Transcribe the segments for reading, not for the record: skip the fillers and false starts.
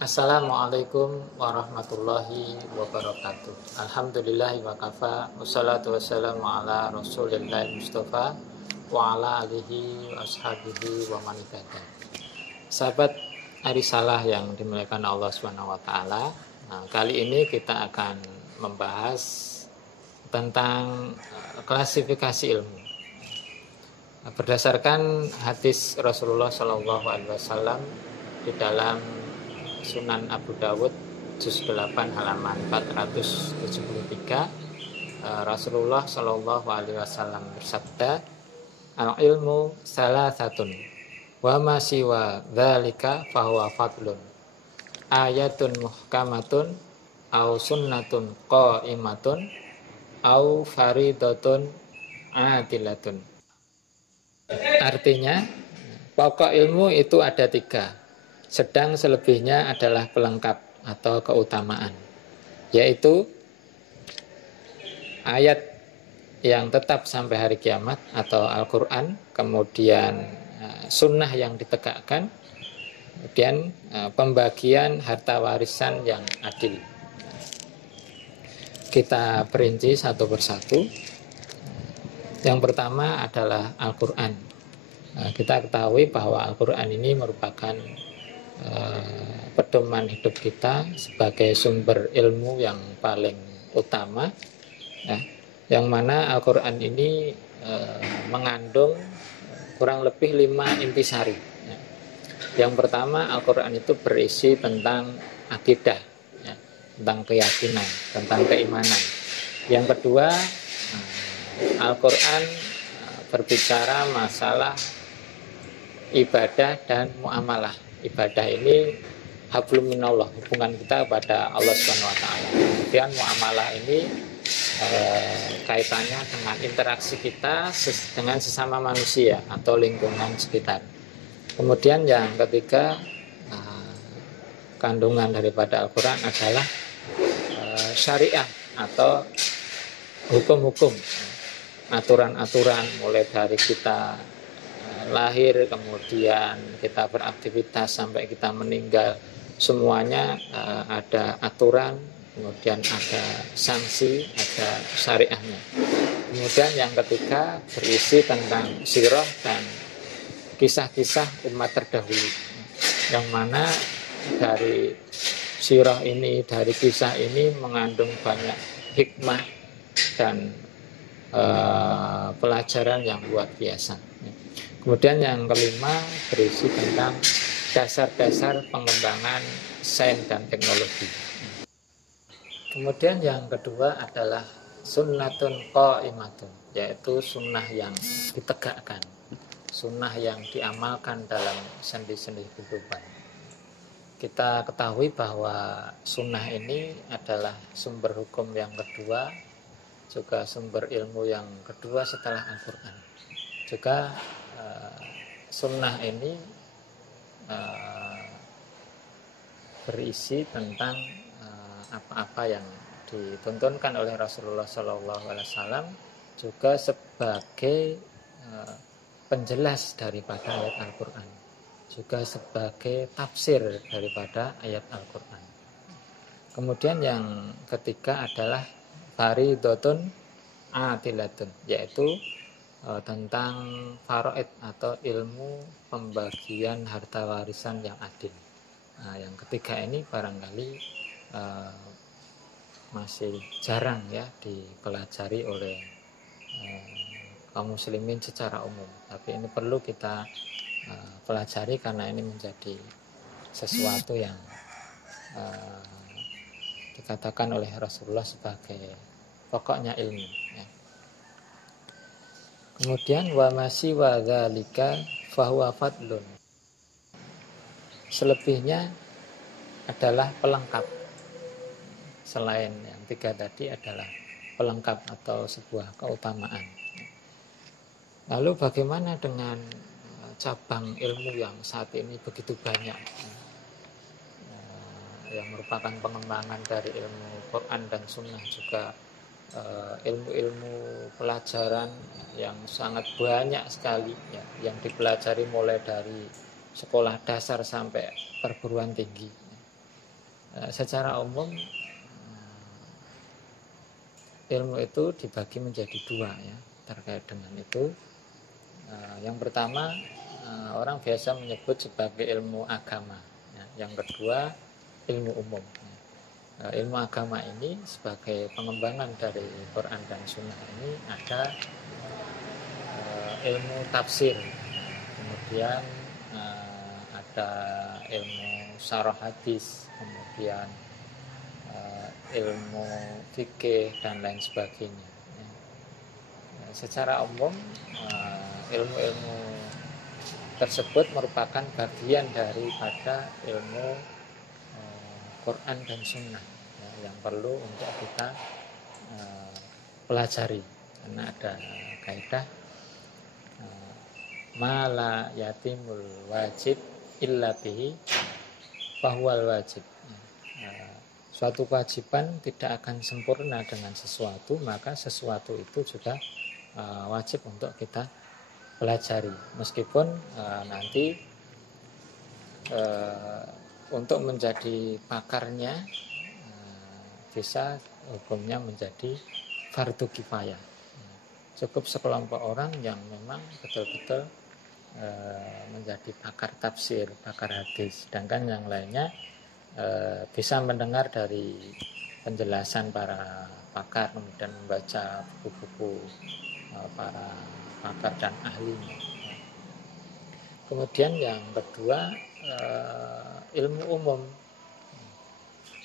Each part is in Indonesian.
Assalamualaikum warahmatullahi wabarakatuh. Alhamdulillahi wa kafa. Wassalatu wassalamu ala rasulillah mustafa wa ala alihi wa ashabihi wa man ittaba'a. Sahabat Arisalah yang dimuliakan Allah Subhanahu wa taala. Nah, kali ini kita akan membahas tentang klasifikasi ilmu. Berdasarkan hadis Rasulullah Shallallahu alaihi wasallam di dalam Sunan Abu Dawud juz 8 halaman 473, Rasulullah Shallallahu alaihi wasallam bersabda, al-ilmu salasatun wa ma siwa dzalika fahuwa fadlun, ayatun muhkamatun au sunnatun qaimatun au faridatun adilatun. Artinya, pokok ilmu itu ada 3, sedang selebihnya adalah pelengkap atau keutamaan, yaitu ayat yang tetap sampai hari kiamat atau Al-Quran, kemudian sunnah yang ditegakkan, kemudian pembagian harta warisan yang adil. Kita perinci satu persatu. Yang pertama adalah Al-Quran. Kita ketahui bahwa Al-Quran ini merupakan pedoman hidup kita sebagai sumber ilmu yang paling utama, ya, yang mana Al-Quran ini mengandung kurang lebih 5 intisari, ya. Yang pertama, Al-Quran itu berisi tentang akidah, ya, tentang keyakinan, tentang keimanan. Yang kedua, Al-Quran berbicara masalah ibadah dan muamalah. Ibadah ini hablum minallah, hubungan kita kepada Allah Subhanahu wa taala. Kemudian muamalah ini kaitannya dengan interaksi kita dengan sesama manusia atau lingkungan sekitar. Kemudian yang ketiga, kandungan daripada Al-Quran adalah syariah atau hukum-hukum, aturan-aturan mulai dari kita lahir, kemudian kita beraktivitas sampai kita meninggal, semuanya ada aturan, kemudian ada sanksi, ada syariahnya. Kemudian yang ketiga berisi tentang sirah dan kisah-kisah umat terdahulu, yang mana dari sirah ini, dari kisah ini mengandung banyak hikmah dan pelajaran yang luar biasa. Kemudian yang kelima berisi tentang dasar-dasar pengembangan sains dan teknologi. Kemudian yang kedua adalah sunnatun qaimatun, yaitu sunnah yang ditegakkan, sunnah yang diamalkan dalam sendi-sendi kehidupan. Kita ketahui bahwa sunnah ini adalah sumber hukum yang kedua, juga sumber ilmu yang kedua setelah Al-Quran. Juga sunnah ini berisi tentang apa-apa yang dituntunkan oleh Rasulullah SAW, juga sebagai penjelas daripada ayat Al-Quran, juga sebagai tafsir daripada ayat Al-Quran. Kemudian yang ketiga adalah faridatun adilatun, yaitu tentang faraid atau ilmu pembagian harta warisan yang adil. Nah, yang ketiga ini barangkali masih jarang ya dipelajari oleh kaum muslimin secara umum, tapi ini perlu kita pelajari karena ini menjadi sesuatu yang dikatakan oleh Rasulullah sebagai pokoknya ilmu, ya. Kemudian wa masih wa dzalika fahuwa fadlun, selebihnya adalah pelengkap. Selain yang 3 tadi adalah pelengkap atau sebuah keutamaan. Lalu bagaimana dengan cabang ilmu yang saat ini begitu banyak, yang merupakan pengembangan dari ilmu Quran dan Sunnah, juga ilmu-ilmu pelajaran yang sangat banyak sekali, ya, yang dipelajari mulai dari sekolah dasar sampai perguruan tinggi. secara umum ilmu itu dibagi menjadi dua ya terkait dengan itu. Yang pertama orang biasa menyebut sebagai ilmu agama. Ya. Yang kedua ilmu umum. Ilmu agama ini sebagai pengembangan dari Quran dan Sunnah ini ada ilmu tafsir, kemudian ada ilmu syarah hadis, kemudian ilmu fikih dan lain sebagainya. Secara umum ilmu-ilmu tersebut merupakan bagian daripada ilmu Quran dan Sunnah yang perlu untuk kita pelajari, karena ada kaidah mala yatimul wajib illa bihi fahuwal wajib. Suatu kewajiban tidak akan sempurna dengan sesuatu, maka sesuatu itu juga wajib untuk kita pelajari. Meskipun nanti untuk menjadi pakarnya bisa hukumnya menjadi fardu kifayah. Cukup sekelompok orang yang memang betul-betul menjadi pakar tafsir, pakar hadis, sedangkan yang lainnya bisa mendengar dari penjelasan para pakar, kemudian membaca buku-buku para pakar dan ahlinya. Kemudian yang kedua ilmu umum.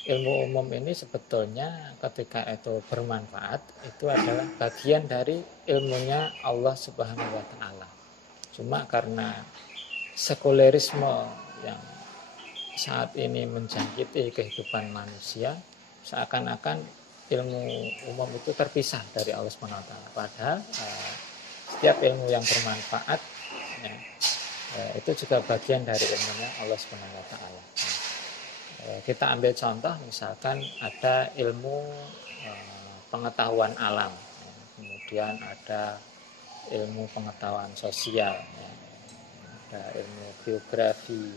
Ilmu umum ini sebetulnya ketika itu bermanfaat, itu adalah bagian dari ilmunya Allah Subhanahu wa Ta'ala. Cuma karena sekulerisme yang saat ini menjangkiti kehidupan manusia, seakan-akan ilmu umum itu terpisah dari Allah Subhanahu wa Ta'ala. Padahal setiap ilmu yang bermanfaat ya, itu juga bagian dari ilmunya Allah Subhanahu wa Ta'ala. Kita ambil contoh, misalkan ada ilmu pengetahuan alam, kemudian ada ilmu pengetahuan sosial, ada ilmu geografi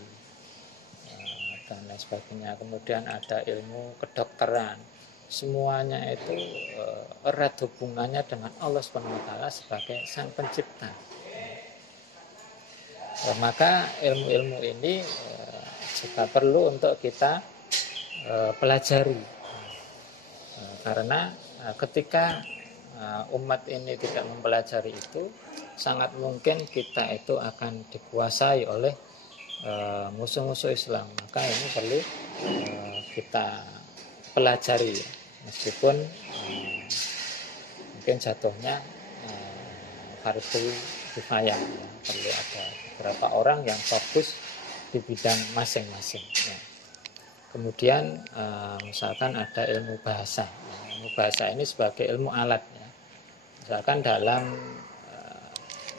dan lain sebagainya, kemudian ada ilmu kedokteran. Semuanya itu erat hubungannya dengan Allah Subhanahu wa Ta'ala sebagai sang pencipta. Maka ilmu-ilmu ini juga perlu untuk kita pelajari, karena ketika umat ini tidak mempelajari itu, sangat mungkin kita itu akan dikuasai oleh musuh-musuh Islam. Maka ini perlu kita pelajari, meskipun mungkin jatuhnya fardu kifayah, ya. Perlu ada beberapa orang yang fokus di bidang masing-masing ya. Kemudian misalkan ada ilmu bahasa. Ilmu bahasa ini sebagai ilmu alat ya. Misalkan dalam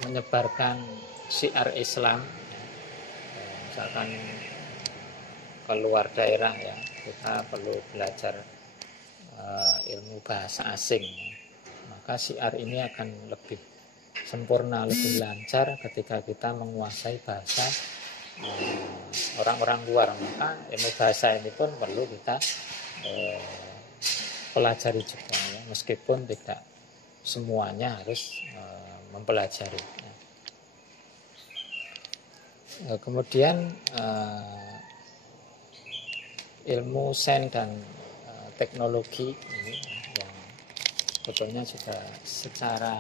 menyebarkan syiar Islam ya. Misalkan keluar daerah ya, kita perlu belajar ilmu bahasa asing ya. Maka syiar ini akan lebih sempurna, lebih lancar ketika kita menguasai bahasa orang-orang luar. Maka ilmu bahasa ini pun perlu kita pelajari juga ya, meskipun tidak semuanya harus mempelajari ya. Kemudian ilmu sains dan teknologi ini yang sebetulnya juga secara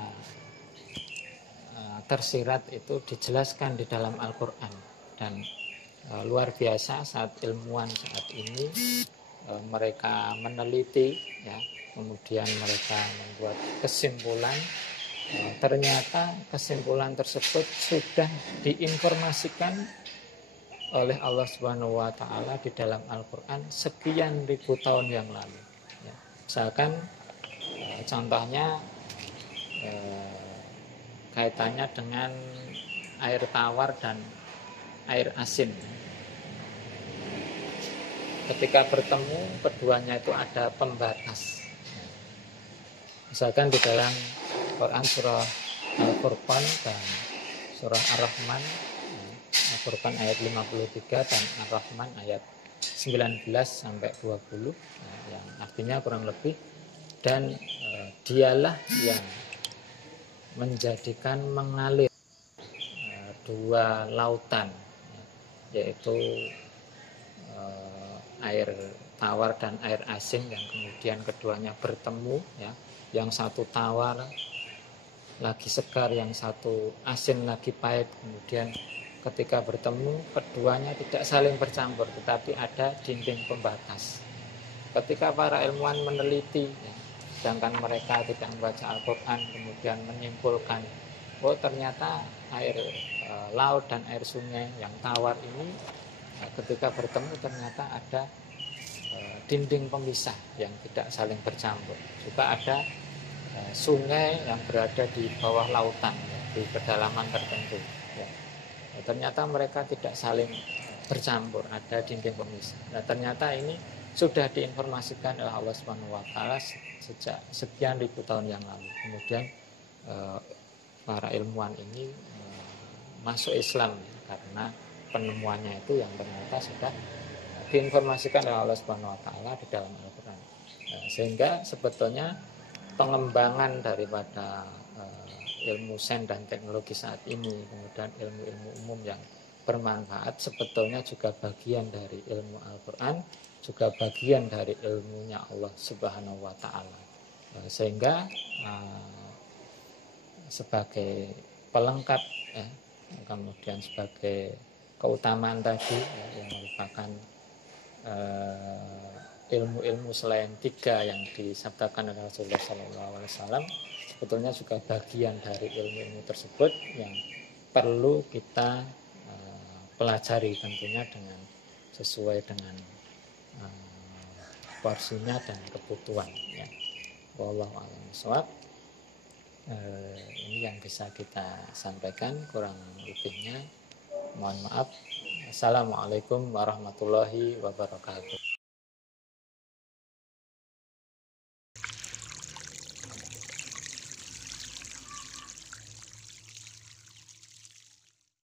tersirat itu dijelaskan di dalam Al-Quran. Dan luar biasa saat ilmuwan saat ini mereka meneliti ya, kemudian mereka membuat kesimpulan, ternyata kesimpulan tersebut sudah diinformasikan oleh Allah Subhanahu wa Ta'ala di dalam Al-Quran sekian ribu tahun yang lalu ya. Misalkan contohnya kaitannya dengan air tawar dan air asin. Ketika bertemu keduanya itu ada pembatas. Misalkan di dalam Quran surah Al-Furqan dan surah Ar-Rahman, Al-Furqan ayat 53 dan Ar-Rahman ayat 19 sampai 20, yang artinya kurang lebih. Dan dialah yang menjadikan mengalir dua lautan, yaitu air tawar dan air asin, yang kemudian keduanya bertemu, ya. Yang satu tawar lagi segar, yang satu asin lagi pahit. Kemudian ketika bertemu, keduanya tidak saling bercampur, tetapi ada dinding pembatas. Ketika para ilmuwan meneliti, ya, sedangkan mereka tidak membaca Al-Quran, kemudian menyimpulkan, oh ternyata air laut dan air sungai yang tawar ini ketika bertemu ternyata ada dinding pemisah yang tidak saling bercampur. Juga ada sungai yang berada di bawah lautan, ya, di kedalaman tertentu, ya. Ternyata mereka tidak saling bercampur, ada dinding pemisah. Nah, ternyata ini sudah diinformasikan oleh Allah Subhanahu wa taala sejak sekian ribu tahun yang lalu. Kemudian para ilmuwan ini masuk Islam, ya, karena penemuannya itu yang ternyata sudah diinformasikan oleh Allah Subhanahu wa taala di dalam Al-Qur'an. Sehingga sebetulnya pengembangan daripada ilmu sains dan teknologi saat ini, kemudian ilmu-ilmu umum yang bermanfaat, sebetulnya juga bagian dari ilmu Al-Quran, juga bagian dari ilmunya Allah Subhanahu wa taala. Sehingga sebagai pelengkap, ya, kemudian sebagai keutamaan tadi, ya, yang merupakan ilmu-ilmu selain 3 yang disabdakan oleh Rasulullah SAW, sebetulnya juga bagian dari ilmu-ilmu tersebut yang perlu kita pelajari, tentunya dengan sesuai dengan porsinya dan kebutuhan, ya. Wallahu a'lam bishawab. Ini yang bisa kita sampaikan, kurang lebihnya mohon maaf. Assalamualaikum warahmatullahi wabarakatuh.